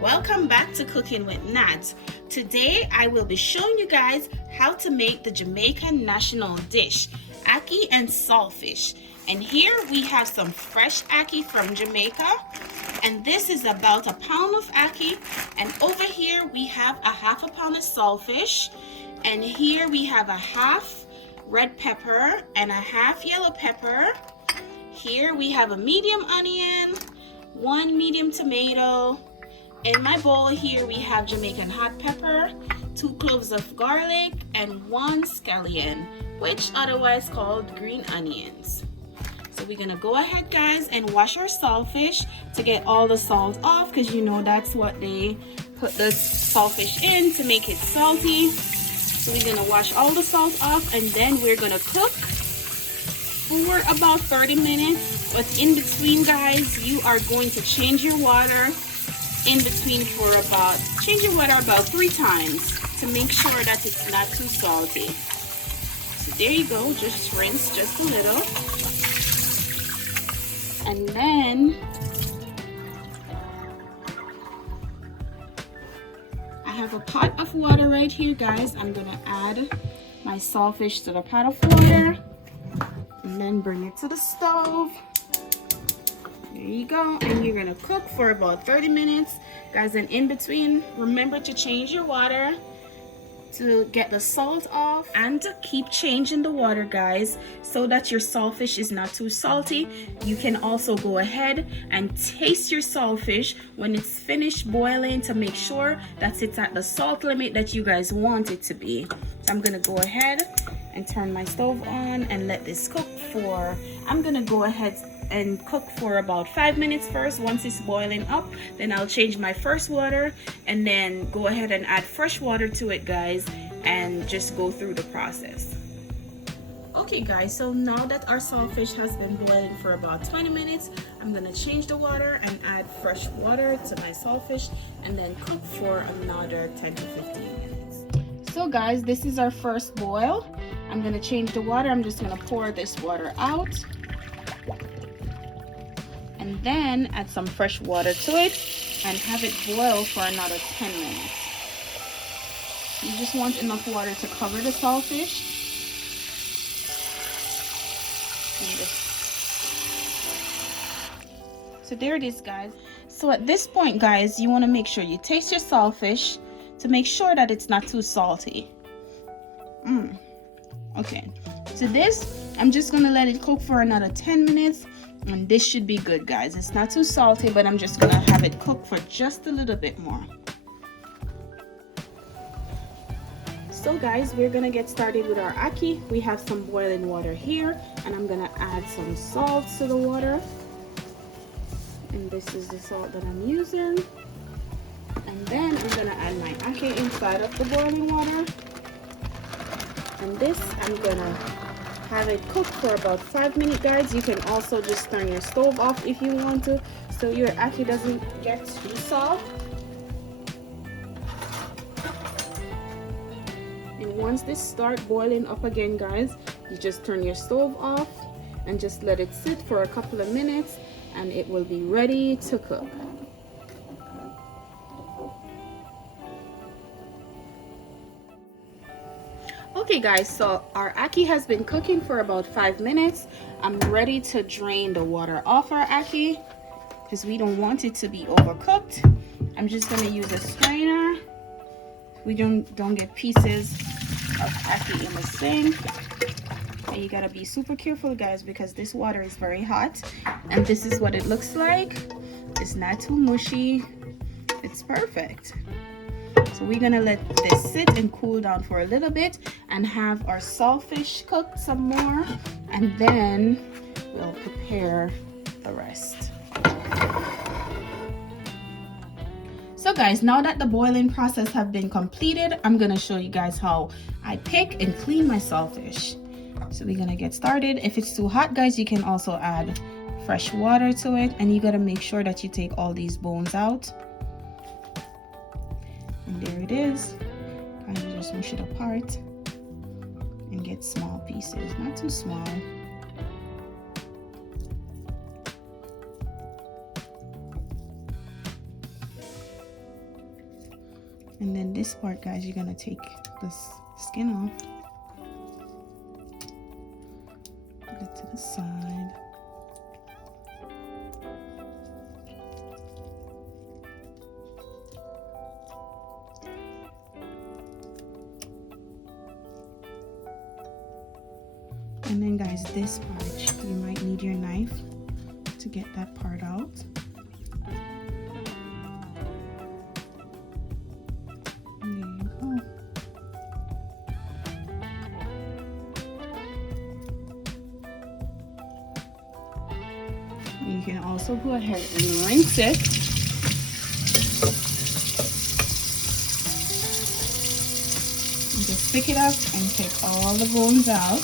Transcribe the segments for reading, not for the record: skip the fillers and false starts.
Welcome back to Cooking with Nat. Today I will be showing you guys how to make the Jamaican national dish, ackee and saltfish. And here we have some fresh ackee from Jamaica, and this is about a pound of ackee. And over here we have a half a pound of saltfish, and here we have a half red pepper and a half yellow pepper. Here we have a medium onion, one medium tomato. In my bowl here we have Jamaican hot pepper, 2 cloves of garlic, and 1 scallion, which otherwise called green onions. So we're gonna go ahead, guys, and wash our saltfish to get all the salt off, because you know that's what they put the saltfish in, to make it salty. So we're gonna wash all the salt off, and then we're gonna cook for about 30 minutes. But in between, guys, you are going to change your water in between for change your water about 3 times to make sure that it's not too salty. So there you go, just rinse just a little. And then I have a pot of water right here, guys. I'm gonna add my saltfish to the pot of water and then bring it to the stove. There you go, and you're gonna cook for about 30 minutes, guys. And in between, remember to change your water to get the salt off, and to keep changing the water, guys, so that your saltfish is not too salty. You can also go ahead and taste your saltfish when it's finished boiling to make sure that it's at the salt limit that you guys want it to be. So I'm gonna go ahead and turn my stove on and let this cook for, I'm gonna go ahead and cook for about 5 minutes first. Once it's boiling up, then I'll change my first water and then go ahead and add fresh water to it, guys, and just go through the process. Okay, guys, so now that our saltfish has been boiling for about 20 minutes, I'm gonna change the water and add fresh water to my saltfish and then cook for another 10 to 15 minutes. So guys, this is our first boil. I'm gonna change the water. I'm just gonna pour this water out and then add some fresh water to it and have it boil for another 10 minutes. You just want enough water to cover the saltfish. So there it is, guys. So at this point, guys, you want to make sure you taste your saltfish to make sure that it's not too salty. Okay, so this, I'm just gonna let it cook for another 10 minutes. And this should be good, guys. It's not too salty, but I'm just gonna have it cook for just a little bit more. So guys, we're gonna get started with our ackee. We have some boiling water here, and I'm gonna add some salt to the water. And this is the salt that I'm using. And then I'm gonna add my ackee inside of the boiling water. And this, I'm gonna have it cook for about 5 minutes, guys. You can also just turn your stove off if you want to, so your ackee doesn't get too soft. And once this starts boiling up again, guys, you just turn your stove off and just let it sit for a couple of minutes, and it will be ready to cook. Okay guys, so our ackee has been cooking for about 5 minutes. I'm ready to drain the water off our ackee because we don't want it to be overcooked. I'm just going to use a strainer. We don't get pieces of ackee in the sink. And you gotta be super careful, guys, because this water is very hot. And this is what it looks like. It's not too mushy. It's perfect. So we're gonna let this sit and cool down for a little bit and have our saltfish cooked some more, and then we'll prepare the rest. So guys, now that the boiling process have been completed, I'm gonna show you guys how I pick and clean my saltfish. So we're gonna get started. If it's too hot, guys, you can also add fresh water to it, and you gotta make sure that you take all these bones out. And there it is. Kind of just mush it apart and get small pieces, not too small. And then this part, guys, you're gonna take the skin off. Put it to the side. And then, guys, this part, you might need your knife to get that part out. And there you go. You can also go ahead and rinse it. And just pick it up and take all the bones out.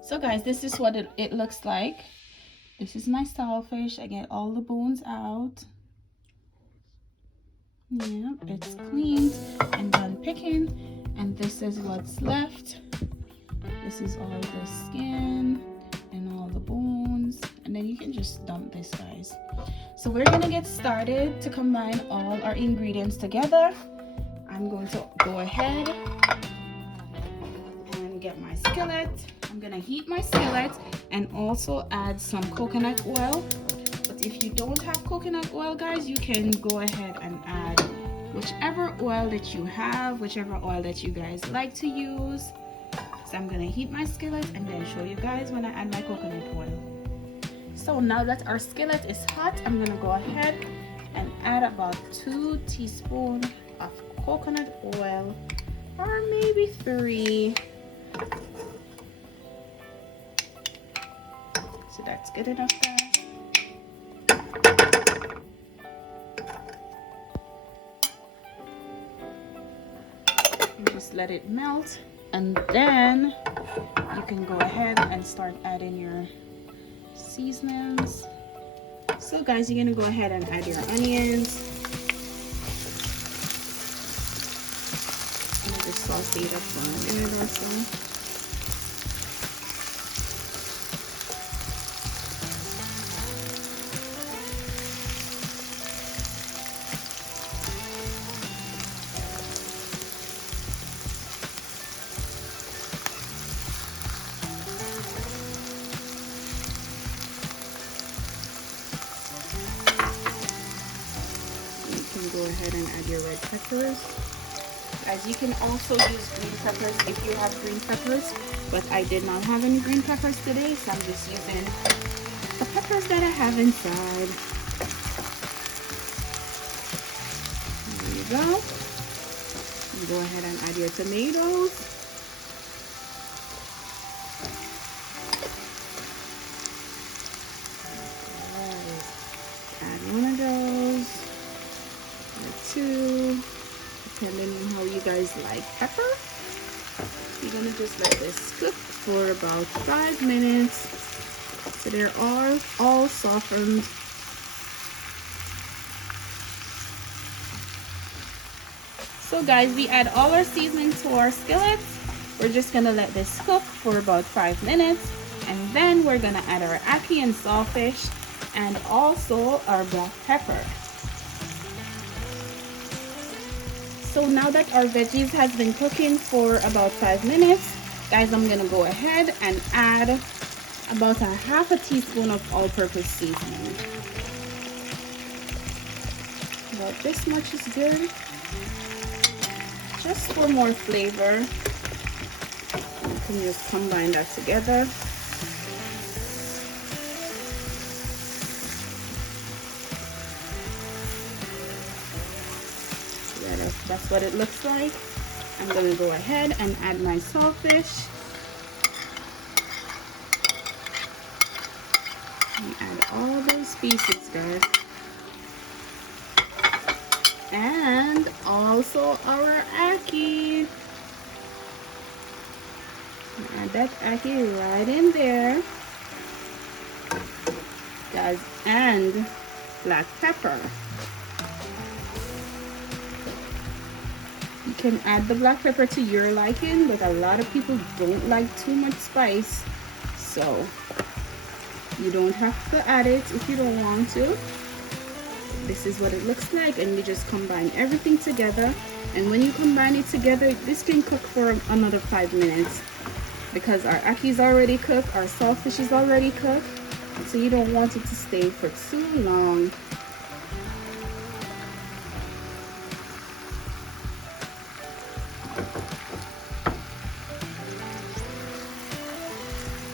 So guys, this is what it looks like. This is my saltfish. I get all the bones out. Yep, it's cleaned and done picking. And this is what's left. This is all the skin and all the bones. And then you can just dump this, guys. So we're gonna get started to combine all our ingredients together. I'm going to go ahead and get my skillet. I'm gonna heat my skillet and also add some coconut oil. But if you don't have coconut oil, guys, you can go ahead and add whichever oil that you have, whichever oil that you guys like to use. So I'm gonna heat my skillet and then show you guys when I add my coconut oil. So now that our skillet is hot, I'm gonna go ahead and add about 2 teaspoons of coconut oil, or maybe 3. So that's good enough, guys. And just let it melt, and then you can go ahead and start adding your seasonings. So guys, you're gonna go ahead and add your onions. I'm gonna just saute it up for a minute or so. Go ahead and add your red peppers. Guys, you can also use green peppers if you have green peppers, but I did not have any green peppers today, so I'm just using the peppers that I have inside. There you go. You go ahead and add your tomatoes. Add one of those. 2, depending on how you guys like pepper. You're gonna just let this cook for about 5 minutes So they're all softened. So guys, we add all our seasoning to our skillets. We're just gonna let this cook for about 5 minutes, and then we're gonna add our ackee and saltfish and also our black pepper. So now that our veggies has been cooking for about 5 minutes, guys, I'm gonna go ahead and add about a half a teaspoon of all-purpose seasoning. About this much is good, just for more flavor. You can just combine that together. Yeah, that's what it looks like. I'm gonna go ahead and add my saltfish. And add all those pieces, guys. And also our ackee. Add that ackee right in there, guys, and black pepper. You can add the black pepper to your liking, but a lot of people don't like too much spice, so you don't have to add it if you don't want to. This is what it looks like, and you just combine everything together. And when you combine it together, this can cook for another 5 minutes because our ackee is already cooked, our saltfish is already cooked, so you don't want it to stay for too long.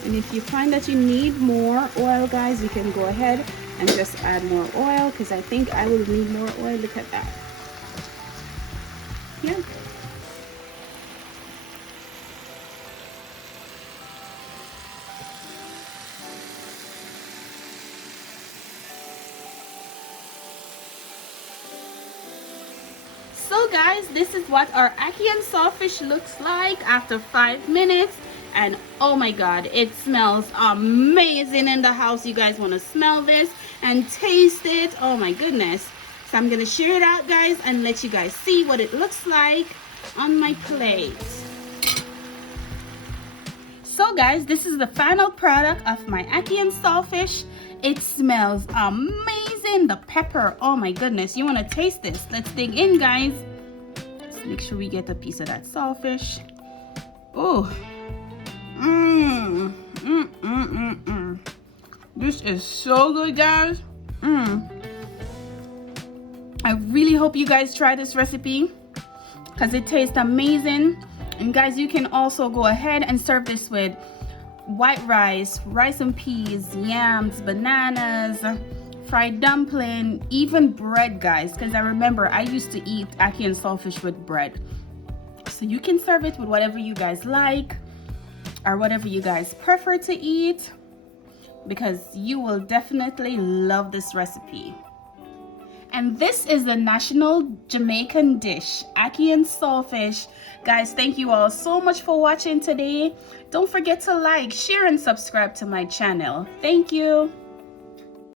And if you find that you need more oil, guys, you can go ahead and just add more oil, because I think I will need more oil. Look at that. Yeah. So guys, this is what our ackee and saltfish looks like after 5 minutes. And oh my god, it smells amazing in the house. You guys want to smell this and taste it. Oh my goodness. So I'm gonna share it out, guys, and let you guys see what it looks like on my plate. So guys, this is the final product of my ackee and saltfish. It smells amazing. The pepper, oh my goodness, you want to taste this. Let's dig in, guys. Let's make sure we get a piece of that saltfish. Oh, this is so good, guys. I really hope you guys try this recipe because it tastes amazing. And guys, you can also go ahead and serve this with white rice, rice and peas, yams, bananas, fried dumpling, even bread, guys, because I remember I used to eat ackee and saltfish with bread. So you can serve it with whatever you guys like or whatever you guys prefer to eat, because you will definitely love this recipe. And this is the national Jamaican dish, ackee and saltfish. Guys, thank you all so much for watching today. Don't forget to like, share, and subscribe to my channel. Thank you.